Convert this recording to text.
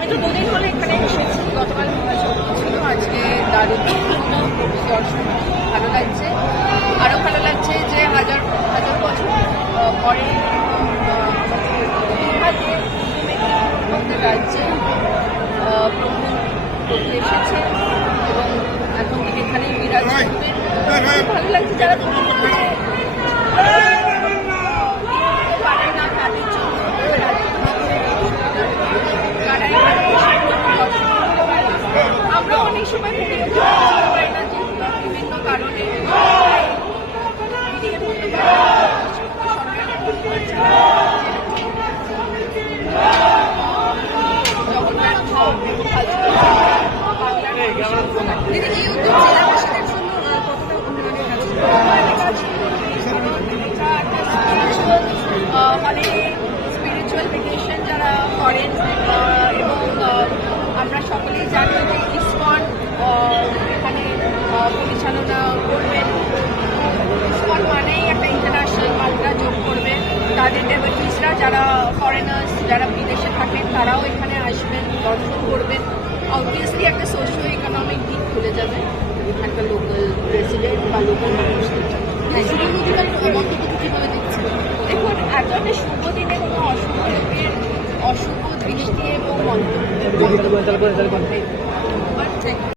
আমি তো দুদিন হলে এখানে এসেছি গতকাল ছিল আজকে দারুণ দর্শন ভালো লাগছে। আরও ভালো লাগছে যে হাজার হাজার বছর পরে আমাদের রাজ্যে প্রভু প্রভু এসেছে এবং এখন এখানেই বিরাজ ভালো লাগছে যারা উন্নয়নের কাজ মানে স্পিরিচুয়াল ভেকেশন যারা করেন এবং আমরা সকলেই জানি যে ইসকন আহ, এখানে আহ, পরিচালনা করবেন। ইসকন মানেই একটা ইন্টারন্যাশনাল মাত্রা যোগ করবে। তাদের ডেভেটিসরা যারা ফরেনার্স যারা বিদেশে থাকেন তারাও এখানে আসবেন দর্শন করবেন। অবভিয়াসলি একটা সোশিও ইকোনমিক দিক খুলে যাবে। এখানকার লোকাল রেসিডেন্ট বা লোকাল মানুষদের হ্যাঁ, দেখুন এত একটা শুভ দিনে কোনো অশুভ লোকের অশুভ দৃষ্টি এবং মন্তব্য